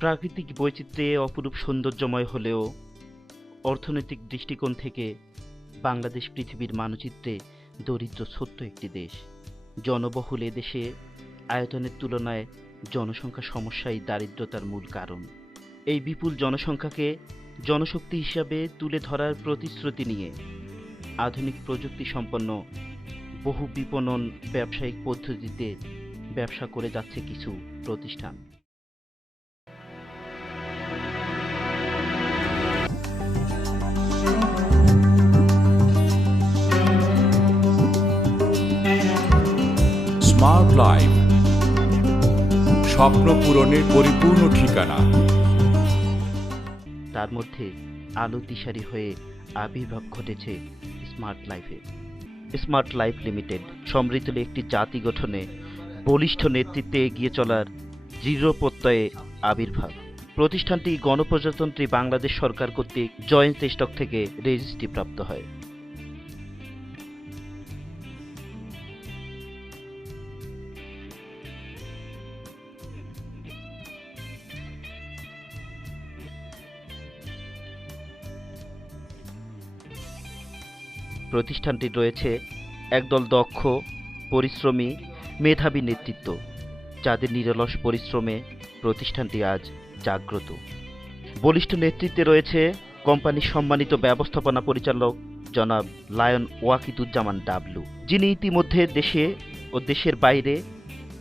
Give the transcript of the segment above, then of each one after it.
প্রাকৃতিক বৈচিত্র্যে অপরূপ সৌন্দর্যময় হলেও অর্থনৈতিক দৃষ্টিকোণ থেকে বাংলাদেশ পৃথিবীর মানচিত্রে দরিদ্র ছোট্ট একটি দেশ। জনবহুল এদেশে আয়তনের তুলনায় জনসংখ্যা সমস্যাই দারিদ্রতার মূল কারণ। এই বিপুল জনসংখ্যাকে জনশক্তি হিসাবে তুলে ধরার প্রতিশ্রুতি নিয়ে আধুনিক প্রযুক্তি সম্পন্ন বহু বিপণন ব্যবসায়িক পদ্ধতিতে ব্যবসা করে যাচ্ছে কিছু প্রতিষ্ঠান। স্মার্ট লাইফ, স্বপ্ন পূরণের পরিপূর্ণ ঠিকানা। তার মধ্যে আলো দিশারি হয়ে আবির্ভাব ঘটেছে স্মার্ট লাইফে। স্মার্ট লাইফ লিমিটেড সমৃদ্ধ একটি জাতি গঠনে বলিষ্ঠ নেতৃত্বে এগিয়ে চলার দৃঢ় প্রত্যয়ে আবির্ভাব। প্রতিষ্ঠানটি গণপ্রজাতন্ত্রী বাংলাদেশ সরকার কর্তৃক জয়েন্ট স্টক থেকে রেজিস্ট্রি প্রাপ্ত হয়। প্রতিষ্ঠানটির রয়েছে একদল দক্ষ, পরিশ্রমী, মেধাবী নেতৃত্ব, যাদের নিরলস পরিশ্রমে প্রতিষ্ঠানটি আজ জাগ্রত। বলিষ্ঠ নেতৃত্বে রয়েছে কোম্পানির সম্মানিত ব্যবস্থাপনা পরিচালক জনাব লায়ন ওয়াকিদুজ্জামান ডাবলু, যিনি ইতিমধ্যে দেশে ও দেশের বাইরে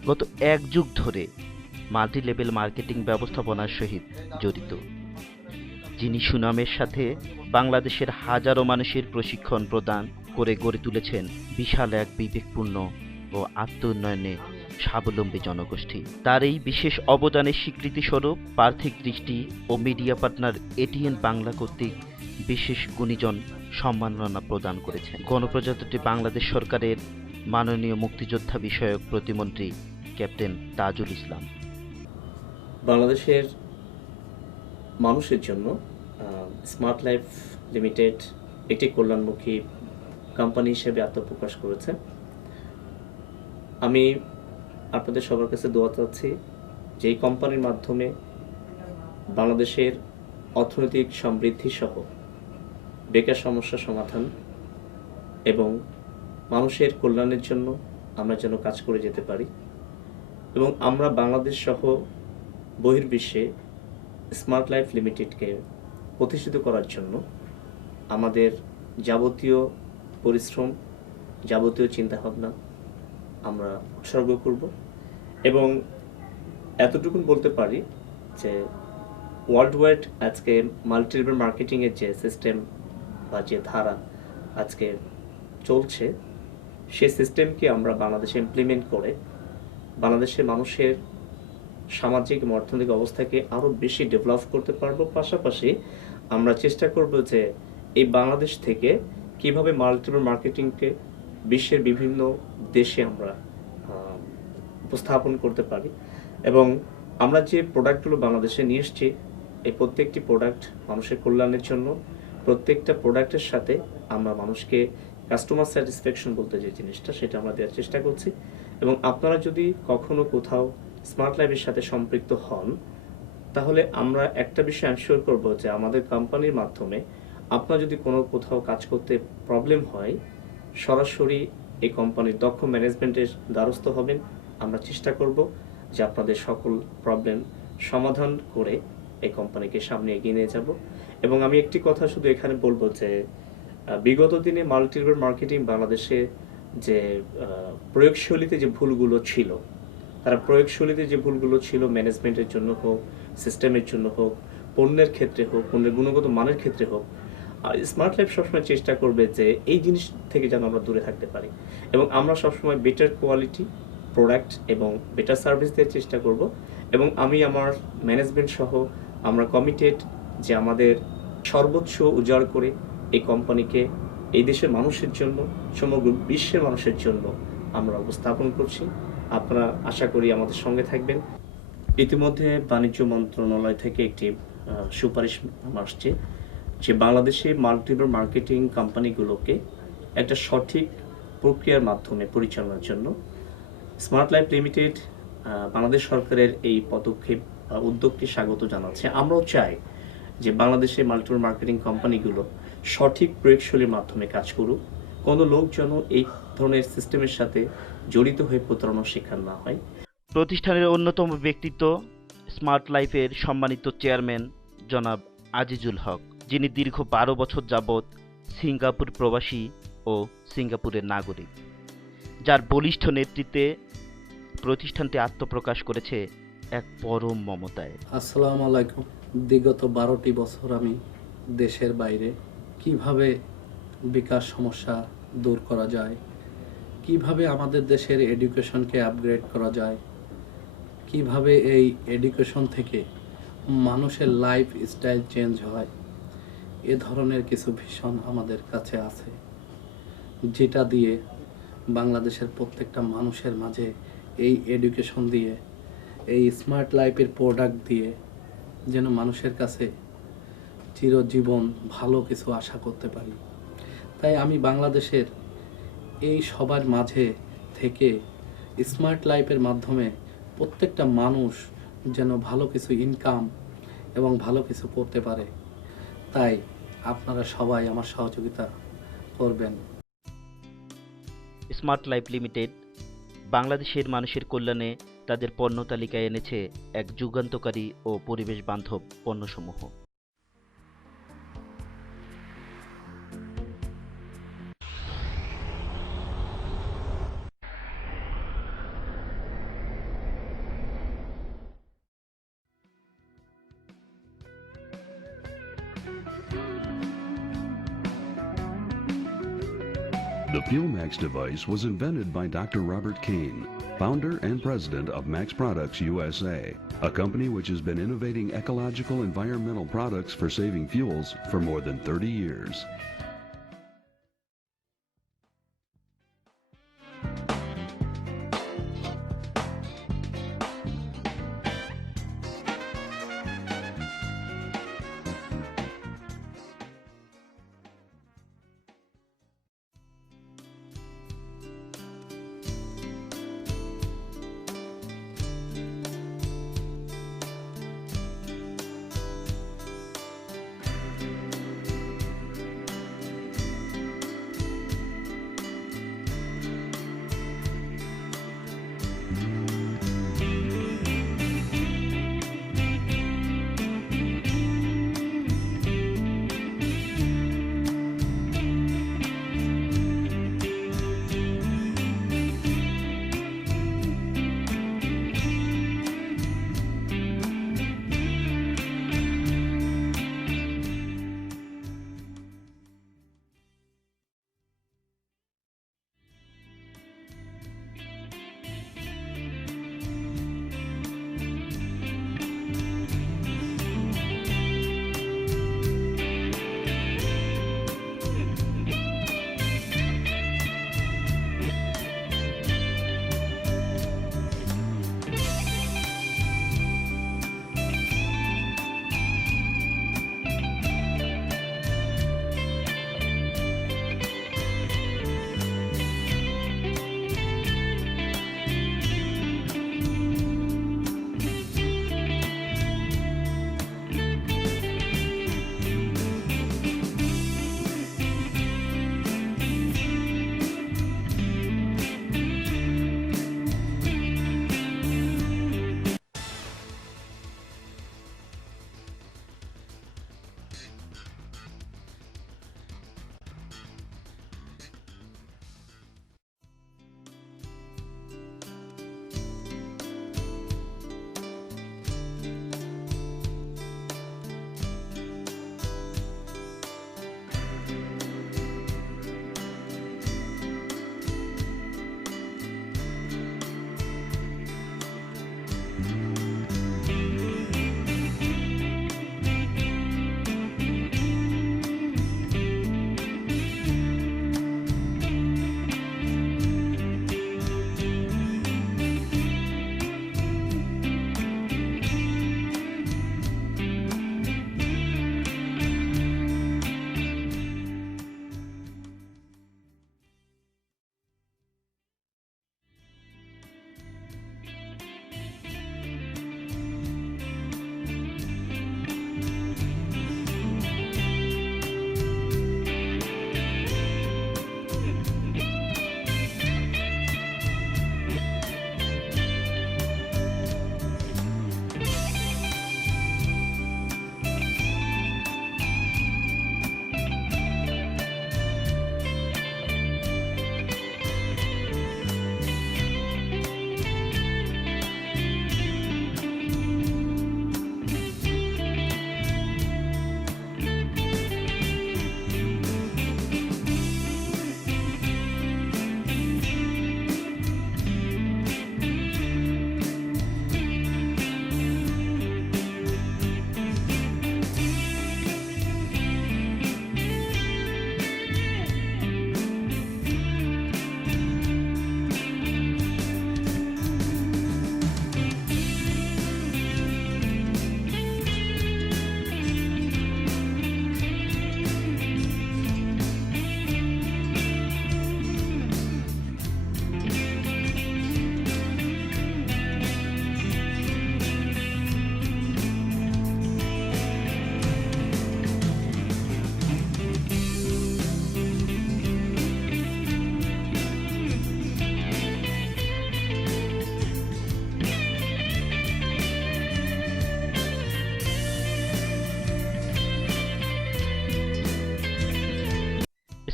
গত 1 যুগ ধরে মাল্টি লেভেল মার্কেটিং ব্যবস্থাপনার সহিত জড়িত, যিনি সুনামের সাথে বাংলাদেশের হাজারো মানুষের প্রশিক্ষণ প্রদান করে গড়ে তুলেছেন বিশাল এক বিবেকপূর্ণ ও আত্ম-উন্নয়নে স্বাবলম্বী জনগোষ্ঠী। তার এই বিশেষ অবদানের স্বীকৃতিস্বরূপ পার্থিক দৃষ্টি ও মিডিয়া পার্টনার এটিএন বাংলা কর্তৃক বিশেষ গুণীজন সম্মাননা প্রদান করেছেন গণপ্রজাতন্ত্রী বাংলাদেশ সরকারের মাননীয় মুক্তিযোদ্ধা বিষয়ক প্রতিমন্ত্রী ক্যাপ্টেন তাজুল ইসলাম। বাংলাদেশের মানুষের জন্য স্মার্ট লাইফ লিমিটেড একটি কল্যাণমুখী কোম্পানি হিসেবে আত্মপ্রকাশ করেছে। আমি আপনাদের সবার কাছে দোয়া চাচ্ছি যে এই কোম্পানির মাধ্যমে বাংলাদেশের অর্থনৈতিক সমৃদ্ধি সহ বেকার সমস্যা সমাধান এবং মানুষের কল্যাণের জন্য আমরা যেন কাজ করে যেতে পারি এবং আমরা বাংলাদেশ সহ বহির্বিশ্বে স্মার্ট লাইফ লিমিটেডকে প্রতিষ্ঠিত করার জন্য আমাদের যাবতীয় পরিশ্রম, যাবতীয় চিন্তাভাবনা আমরা উৎসর্গ করব এবং এতটুকুন বলতে পারি যে ওয়ার্ল্ড ওয়াইড আজকে মাল্টি লেভেল মার্কেটিংয়ের যে সিস্টেম বা যে ধারা আজকে চলছে, সেই সিস্টেমকে আমরা বাংলাদেশে ইমপ্লিমেন্ট করে বাংলাদেশের মানুষের সামাজিক এবং অর্থনৈতিক অবস্থাকে আরও বেশি ডেভেলপ করতে পারবো। পাশাপাশি আমরা চেষ্টা করব যে এই বাংলাদেশ থেকে কিভাবে মাল্টিপল মার্কেটিংকে বিশ্বের বিভিন্ন দেশে আমরা উপস্থাপন করতে পারি এবং আমরা যে প্রোডাক্টগুলো বাংলাদেশে নিয়ে এসেছি, এই প্রত্যেকটি প্রোডাক্ট মানুষের কল্যাণের জন্য। প্রত্যেকটা প্রোডাক্টের সাথে আমরা মানুষকে কাস্টমার স্যাটিসফ্যাকশন বলতে যে জিনিসটা, সেটা আমরা দেওয়ার চেষ্টা করছি এবং আপনারা যদি কখনো কোথাও স্মার্ট লাইফের সাথে সম্পৃক্ত হন, তাহলে আমরা একটা বিষয় এনশিওর করব যে আমাদের কোম্পানির মাধ্যমে আপনার যদি কোনো কোথাও কাজ করতে প্রবলেম হয়, সরাসরি এই কোম্পানির দক্ষ ম্যানেজমেন্টের দ্বারস্থ হবেন। আমরা চেষ্টা করব যে আপনাদের সকল প্রবলেম সমাধান করে এই কোম্পানিকে সামনে এগিয়ে নিয়ে যাব। এবং আমি একটি কথা শুধু এখানে বলবো যে বিগত দিনে মাল্টি লেভেল মার্কেটিং বাংলাদেশে যে প্রয়োগশৈলীতে যে ভুলগুলো ছিল, তারা প্রয়োগশৈলীতে যে ভুলগুলো ছিল ম্যানেজমেন্টের জন্য হোক, সিস্টেমের জন্য হোক, পণ্যের ক্ষেত্রে হোক, পণ্যের গুণগত মানের ক্ষেত্রে হোক, স্মার্ট লাইফ সবসময় চেষ্টা করবে যে এই জিনিস থেকে যেন আমরা দূরে থাকতে পারি এবং আমরা সবসময় বেটার কোয়ালিটি প্রোডাক্ট এবং বেটার সার্ভিস দেওয়ার চেষ্টা করব। এবং আমি আমার ম্যানেজমেন্ট সহ আমরা কমিটেড যে আমাদের সর্বোচ্চ উজাড় করে এই কোম্পানিকে এই দেশের মানুষের জন্য, সমগ্র বিশ্বের মানুষের জন্য আমরা উপস্থাপন করছি। আপনারা আশা করি আমাদের সঙ্গে থাকবেন। ইতিমধ্যে বাণিজ্য মন্ত্রণালয় থেকে একটি সুপারিশ আসছে যে বাংলাদেশে মাল্টিপল মার্কেটিং কোম্পানিগুলোকে একটা সঠিক প্রক্রিয়ার মাধ্যমে পরিচালনার জন্য স্মার্ট লাইফ লিমিটেড বাংলাদেশ সরকারের এই পদক্ষেপ উদ্যোগটি স্বাগত জানাচ্ছে। আমরাও চাই যে বাংলাদেশে মাল্টিপল মার্কেটিং কোম্পানিগুলো সঠিক প্রয়োগশৈলীর মাধ্যমে কাজ করুক, কোনো লোক যেন এই ধরনের সিস্টেমের সাথে জড়িত হয়ে প্রতারণার শিকার না হয়। প্রতিষ্ঠানের অন্যতম ব্যক্তিত্ব স্মার্ট লাইফের সম্মানিত চেয়ারম্যান জনাব আজিজুল হক, যিনি দীর্ঘ 12 বছর যাবৎ সিঙ্গাপুর প্রবাসী ও সিঙ্গাপুরের নাগরিক, যার বলিষ্ঠ নেতৃত্বে প্রতিষ্ঠানটি আত্মপ্রকাশ করেছে এক পরম মমতায়। আসসালামু আলাইকুম। বিগত 12টি বছর আমি দেশের বাইরে কিভাবে বিকাশ সমস্যা দূর করা যায়, কিভাবে আমাদের দেশের এডুকেশনকে আপগ্রেড করা যায়, কিভাবে এই এডুকেশন থেকে মানুষের লাইফ স্টাইল চেঞ্জ হয়, এ ধরনের কিছু ভিশন আমাদের কাছে আছে, যেটা দিয়ে বাংলাদেশের প্রত্যেকটা মানুষের মাঝে এই এডুকেশন দিয়ে, এই স্মার্ট লাইফের প্রোডাক্ট দিয়ে যেন মানুষের কাছে চিরজীবন ভালো কিছু আশা করতে পারি। তাই আমি বাংলাদেশের এই সবার মাঝে থেকে স্মার্ট লাইফের মাধ্যমে প্রত্যেকটা মানুষ যেন ভালো কিছু ইনকাম এবং ভালো কিছু করতে পারে, তাই আপনারা সবাই আমার সহযোগিতা করবেন। স্মার্ট লাইফ লিমিটেড বাংলাদেশের মানুষের কল্যাণে তাদের পণ্য তালিকায় এনেছে এক যুগান্তকারী ও পরিবেশ বান্ধব পণ্যসমূহ। The FuelMax device was invented by Dr. Robert Kane, founder and president of Max Products USA, a company which has been innovating ecological environmental products for saving fuels for more than 30 years.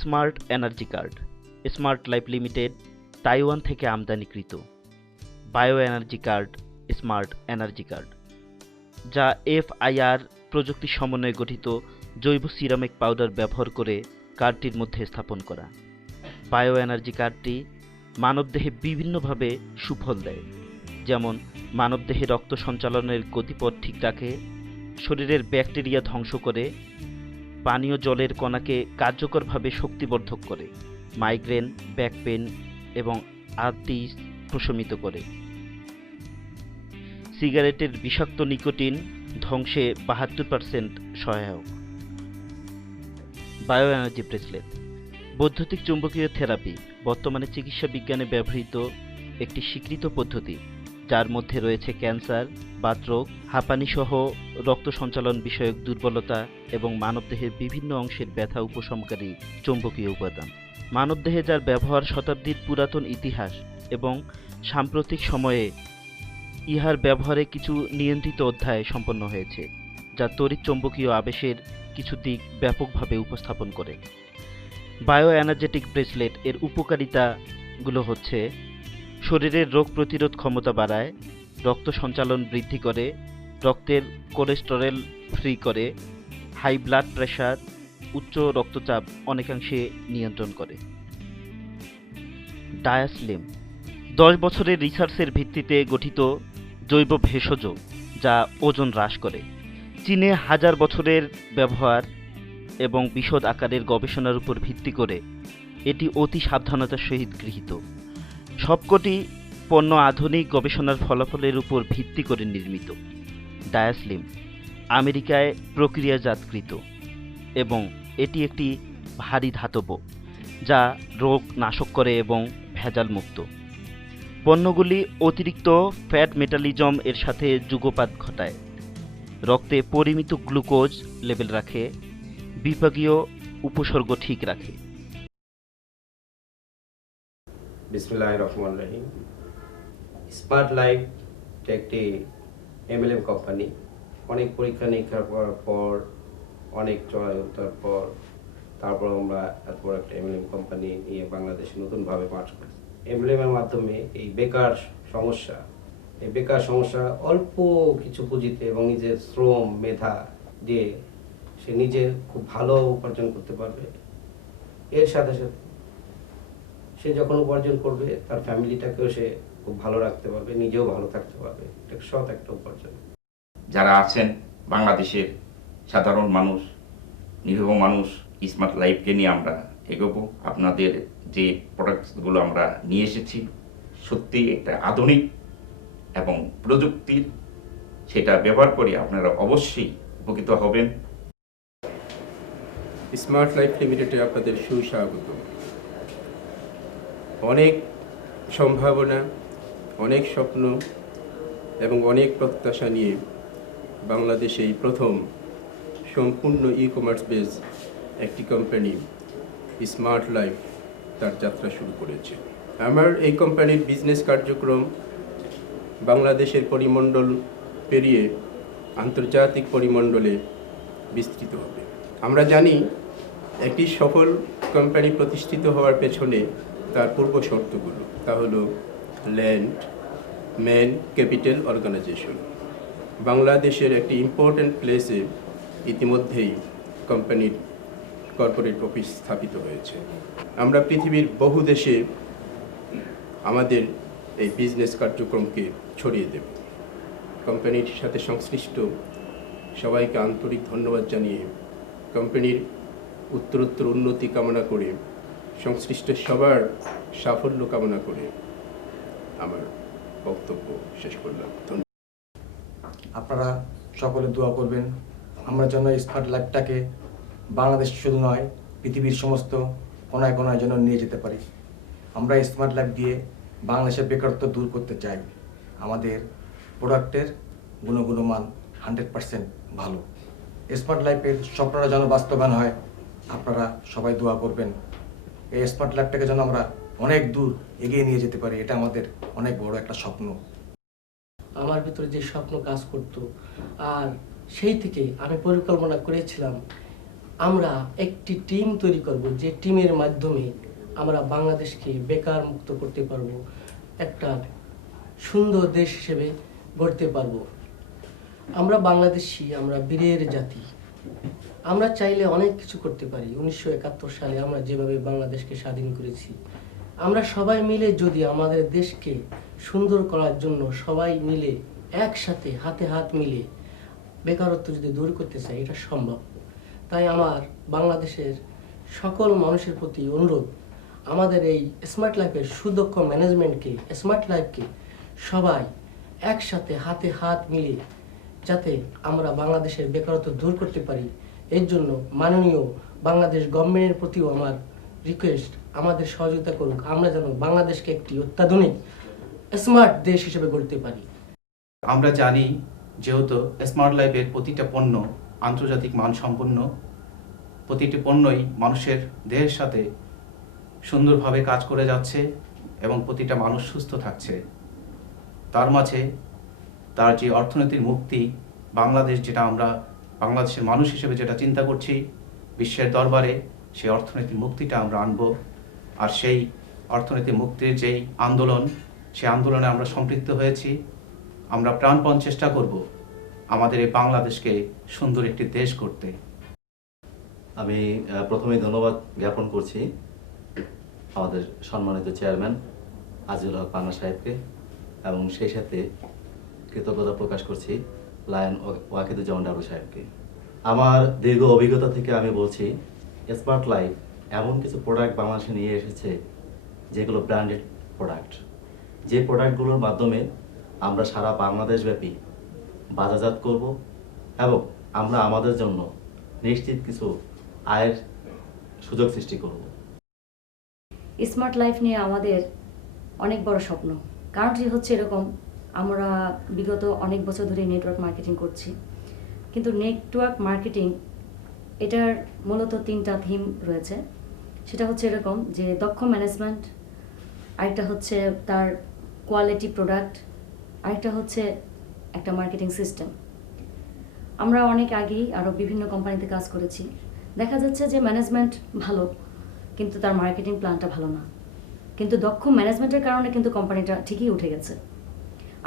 Smart energy card. Smart life limited Taiwan থেকে আমদানিকৃত। Bio energy card, smart energy card, যা FIR প্রযুক্তি সমন্বয়ে গঠিত জৈব ceramic powder ব্যবহার করে কার্ডটির মধ্যে স্থাপন করা। বায়ো এনার্জি কার্ডটি মানবদেহে বিভিন্নভাবে সুফল দেয়, যেমন মানবদেহে রক্ত সঞ্চালনের গতিপথ ঠিক রাখে, শরীরের ব্যাকটেরিয়া ধ্বংস করে, পানীয় জলের কণাকে কার্যকরভাবে শক্তিবর্ধক করে, মাইগ্রেন, ব্যাক পেন এবং আর্থ্রাইটিস প্রশমিত করে। সিগারেটের বিষাক্ত নিকোটিন ধ্বংসে 72% সহায়ক। বায়ো এনার্জি ব্রেসলেট বৈদ্যুতিক চুম্বকীয় থেরাপি বর্তমানে চিকিৎসা বিজ্ঞানে ব্যবহৃত একটি স্বীকৃত পদ্ধতি, যার মধ্যে রয়েছে ক্যান্সার, বাতরোগ, হাঁপানি সহ রক্ত সঞ্চালন বিষয়ক দুর্বলতা এবং মানবদেহের বিভিন্ন অংশের ব্যথা উপশমকারী চৌম্বকীয় উপাদান। মানবদেহে যার ব্যবহার শতাব্দীর পুরাতন ইতিহাস এবং সাম্প্রতিক সময়ে ইহার ব্যবহারে কিছু নিয়ন্ত্রিত অধ্যায় সম্পন্ন হয়েছে, যা তড়িৎ চৌম্বকীয় আবেশের কিছু দিক ব্যাপকভাবে উপস্থাপন করে। বায়ো এনার্জেটিক ব্রেসলেট এর উপকারিতাগুলো হচ্ছে শরীরের রোগ প্রতিরোধ ক্ষমতা বাড়ায়, রক্ত সঞ্চালন বৃদ্ধি করে, রক্তের কোলেস্টেরল ফ্রি করে, হাই ব্লাড প্রেশার, উচ্চ রক্তচাপ অনেকাংশে নিয়ন্ত্রণ করে। ডায়াসলিম 10 বছরের রিসার্চের ভিত্তিতে গঠিত জৈব ভেষজ, যা ওজন হ্রাস করে। চীনে 1000 বছরের ব্যবহার এবং বিশদ আকারের গবেষণার উপর ভিত্তি করে এটি অতি সাবধানতার সহিত গৃহীত। সবকটি পণ্য আধুনিক গবেষণার ফলাফলের উপর ভিত্তি করে নির্মিত। ডায়াসলিম আমেরিকায় প্রক্রিয়াজাতকৃত এবং এটি একটি ভারী ধাতব, যা রোগ নাশক করে এবং ভেজাল মুক্ত। পণ্যগুলি অতিরিক্ত ফ্যাট মেটালিজম এর সাথে যুগপাত ঘটায়, রক্তে পরিমিত গ্লুকোজ লেভেল রাখে, বিপাকীয় উপসর্গ ঠিক রাখে। বিসমিল্লাহির রহমানির রহিম। স্মার্ট লাইফ একটি MLM কোম্পানি। অনেক পরীক্ষা নিরীক্ষা করার পর, অনেক চড়াই-উতরার পর তারপর আমরা এত বড় একটা MLM কোম্পানি নিয়ে বাংলাদেশে নতুনভাবে মার্চ করেছি। MLM এর মাধ্যমে এই বেকার সমস্যা অল্প কিছু পুঁজিতে এবং নিজের শ্রম মেধা দিয়ে সে নিজে খুব ভালো উপার্জন করতে পারবে। এর সাথে সাথে সে যখন উপার্জন করবে তার ফ্যামিলিটাকেও সে খুব ভালো রাখতে পারবে, নিজেও ভালো থাকতে পারবে। এটা সৎ একটা উপার্জন। যারা আছেন বাংলাদেশের সাধারণ মানুষ, নিরীহ মানুষ, স্মার্ট লাইফকে নিয়ে আমরা এগোবো। আপনাদের যে প্রোডাক্টসগুলো আমরা নিয়ে এসেছি সত্যি একটা আধুনিক এবং প্রযুক্তির, সেটা ব্যবহার করে আপনারা অবশ্যই উপকৃত হবেন। স্মার্ট লাইফ লিমিটেডে আপনাদের সুস্বাগত। অনেক সম্ভাবনা, অনেক স্বপ্ন এবং অনেক প্রত্যাশা নিয়ে বাংলাদেশে এই প্রথম সম্পূর্ণ ই-কমার্স বেস একটি কোম্পানি স্মার্ট লাইফ তার যাত্রা শুরু করেছে। আমার এই কোম্পানির বিজনেস কার্যক্রম বাংলাদেশের পরিমণ্ডল পেরিয়ে আন্তর্জাতিক পরিমণ্ডলে বিস্তৃত হবে। আমরা জানি একটি সফল কোম্পানি প্রতিষ্ঠিত হওয়ার পেছনে তার পূর্ব শর্তগুলো, তা হলো ল্যান্ড, ম্যান, ক্যাপিটাল, অর্গানাইজেশন। বাংলাদেশের একটি ইম্পর্ট্যান্ট প্লেসে ইতিমধ্যেই কোম্পানির কর্পোরেট অফিস স্থাপিত হয়েছে। আমরা পৃথিবীর বহু দেশে আমাদের এই বিজনেস কার্যক্রমকে ছড়িয়ে দেব। কোম্পানির সাথে সংশ্লিষ্ট সবাইকে আন্তরিক ধন্যবাদ জানিয়ে, কোম্পানির উত্তরোত্তর উন্নতি কামনা করে, সংশ্লিষ্ট সবার সাফল্য কামনা করে আমার বক্তব্য শেষ করলাম। আপনারা সকলে দোয়া করবেন আমরা যেন স্মার্ট লাইফটাকে বাংলাদেশ শুধু নয়, পৃথিবীর সমস্ত কোনায় কোনায় যেন নিয়ে যেতে পারি। আমরা স্মার্ট লাইফ দিয়ে বাংলাদেশের বেকারত্ব দূর করতে চাই। আমাদের প্রোডাক্টের গুণমান 100% ভালো। স্মার্ট লাইফের স্বপ্নটা যেন বাস্তবায়ন হয়, আপনারা সবাই দোয়া করবেন। এই স্মার্ট লাইফটাকে যেন আমরা অনেক দূর এগিয়ে নিয়ে যেতে পারি, এটা আমাদের অনেক বড় একটা স্বপ্ন। আমার ভিতরে যে স্বপ্ন কাজ করত, আর সেই থেকে আমি পরিকল্পনা করেছিলাম আমরা একটি টিম তৈরি করব, যে টিমের মাধ্যমে আমরা বাংলাদেশকে বেকার মুক্ত করতে পারবো, একটা সুন্দর দেশ হিসেবে গড়তে পারবো। আমরা বাংলাদেশি, আমরা বীরের জাতি। আমরা চাইলে অনেক কিছু করতে পারি। 1971 সালে আমরা যেভাবে বাংলাদেশকে স্বাধীন করেছি, আমরা সবাই মিলে যদি আমাদের দেশকে সুন্দর করার জন্য সবাই মিলে একসাথে হাতে হাত মিলে বেকারত্ব যদি দূর করতে চাই, এটা সম্ভব। তাই আমার বাংলাদেশের সকল মানুষের প্রতি অনুরোধ, আমাদের এই স্মার্ট লাইফের সুদক্ষ ম্যানেজমেন্টকে, স্মার্ট লাইফকে সবাই একসাথে হাতে হাত মিলে যাতে আমরা বাংলাদেশের বেকারত্ব দূর করতে পারি, এর জন্য মাননীয় বাংলাদেশ গভর্নমেন্টের প্রতিও আমার রিকোয়েস্ট, আমাদের সহযোগিতা করুক। আমরা যেন বাংলাদেশকে একটি অত্যাধুনিক স্মার্ট দেশ হিসেবে গড়তে পারি। আমরা জানি যেহেতু স্মার্ট লাইফের প্রতিটা পণ্য আন্তর্জাতিক মানসম্পন্ন, প্রতিটি পণ্যই মানুষের দেহের সাথে সুন্দরভাবে কাজ করে যাচ্ছে এবং প্রতিটা মানুষ সুস্থ থাকছে। তার মাঝে তার যে অর্থনীতির মুক্তি, বাংলাদেশ যেটা আমরা বাংলাদেশের মানুষ হিসেবে যেটা চিন্তা করছি, বিশ্বের দরবারে সেই অর্থনীতির মুক্তিটা আমরা আনব। আর সেই অর্থনীতি মুক্তির যেই আন্দোলন, সেই আন্দোলনে আমরা সম্পৃক্ত হয়েছি। আমরা প্রাণপণ চেষ্টা করব আমাদের এই বাংলাদেশকে সুন্দর একটি দেশ করতে। আমি প্রথমেই ধন্যবাদ জ্ঞাপন করছি আমাদের সম্মানিত চেয়ারম্যান আজিজুল হক পান্না সাহেবকে, এবং সেই সাথে কৃতজ্ঞতা প্রকাশ করছি লায়ন ওয়াকিদুজ্জামান ডাবলু সাহেবকে। আমার দীর্ঘ অভিজ্ঞতা থেকে আমি বলছি, স্মার্ট লাইফ এমন কিছু প্রোডাক্ট বাংলাদেশে নিয়ে এসেছে যেগুলো ব্র্যান্ডেড প্রোডাক্ট, যে প্রোডাক্টগুলোর মাধ্যমে আমরা সারা বাংলাদেশব্যাপী বাজারজাত করব এবং আমরা আমাদের জন্য নিশ্চিত কিছু আয়ের সুযোগ সৃষ্টি করব। স্মার্ট লাইফ নিয়ে আমাদের অনেক বড় স্বপ্ন। কারণটি হচ্ছে এরকম, আমরা বিগত অনেক বছর ধরে নেটওয়ার্ক মার্কেটিং করছি, কিন্তু নেটওয়ার্ক মার্কেটিং এটার মূলত 3টা থিম রয়েছে। সেটা হচ্ছে এরকম যে দক্ষ ম্যানেজমেন্ট, আরেকটা হচ্ছে তার কোয়ালিটি প্রোডাক্ট, আরেকটা হচ্ছে একটা মার্কেটিং সিস্টেম। আমরা অনেক আগেই আরও বিভিন্ন কোম্পানিতে কাজ করেছি, দেখা যাচ্ছে যে ম্যানেজমেন্ট ভালো কিন্তু তার মার্কেটিং প্ল্যানটা ভালো না, কিন্তু দক্ষ ম্যানেজমেন্টের কারণে কিন্তু কোম্পানিটা ঠিকই উঠে গেছে।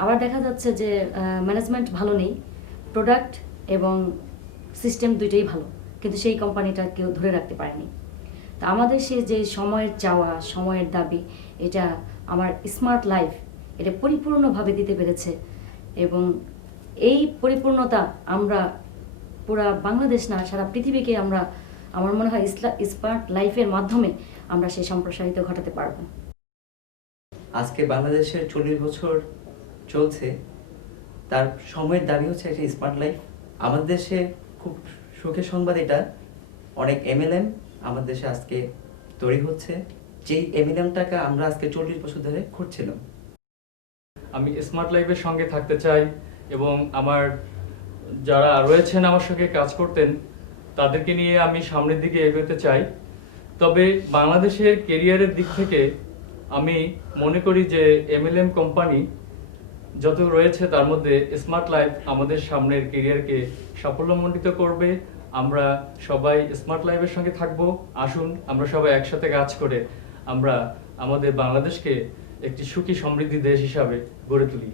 আবার দেখা যাচ্ছে যে ম্যানেজমেন্ট ভালো নেই, প্রোডাক্ট এবং সিস্টেম দুইটাই ভালো, কিন্তু সেই কোম্পানিটা কেউ ধরে রাখতে পারেনি। তা আমাদের সে যে সময়ের চাওয়া, সময়ের দাবি, এটা আমার স্মার্ট লাইফ এটা পরিপূর্ণভাবে দিতে পেরেছে, এবং এই পরিপূর্ণতা আমরা পুরা বাংলাদেশ না সারা পৃথিবীকে আমরা, আমার মনে হয় স্মার্ট লাইফের মাধ্যমে আমরা সেই সম্প্রসারিত ঘটাতে পারবো। আজকে বাংলাদেশের 40 বছর চলছে, তার সময়ের দাবি হচ্ছে একটা স্মার্ট লাইফ। আমাদের দেশে খুব সুখের সংবাদ এটা, অনেক MLM আমাদের দেশে আজকে তৈরি হচ্ছে, যেই MLMটাকে আমরা আজকে 40 বছর ধরে খুঁজছিলাম। আমি স্মার্ট লাইফের সঙ্গে থাকতে চাই এবং আমার যারা রয়েছেন আমার সঙ্গে কাজ করতেন তাদেরকে নিয়ে আমি সামনের দিকে এগোতে চাই। তবে বাংলাদেশের কেরিয়ারের দিক থেকে আমি মনে করি যে MLM কোম্পানি যত রয়েছে তার মধ্যে স্মার্ট লাইফ আমাদের সামনের কেরিয়ারকে সাফল্যমণ্ডিত করবে। আমরা সবাই স্মার্ট লাইফের সঙ্গে থাকব। আসুন আমরা সবাই একসাথে কাজ করে আমরা আমাদের বাংলাদেশকে একটি সুখী সমৃদ্ধি দেশ হিসাবে গড়ে তুলি।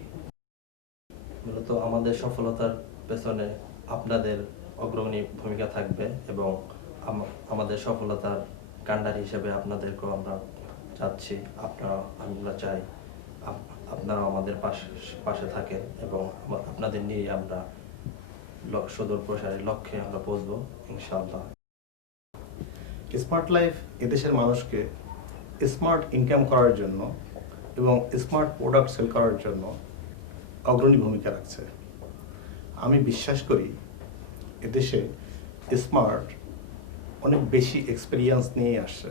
মূলত আমাদের সফলতার পেছনে আপনাদের অগ্রণী ভূমিকা থাকবে এবং আমাদের সফলতার কাণ্ডার হিসেবে আপনাদেরকেও আমরা চাচ্ছি। আমরা চাই আপনারা আমাদের পাশে থাকেন এবং আপনাদের নিয়ে আমরা সুদূর প্রসারের লক্ষ্যে আমরা পৌঁছবো ইনশাআল্লাহ। স্মার্ট লাইফ এদেশের মানুষকে স্মার্ট ইনকাম করার জন্য এবং স্মার্ট প্রোডাক্ট সেল করার জন্য অগ্রণী ভূমিকা রাখছে। আমি বিশ্বাস করি এদেশে স্মার্ট অনেক বেশি এক্সপেরিয়েন্স নিয়ে আসছে।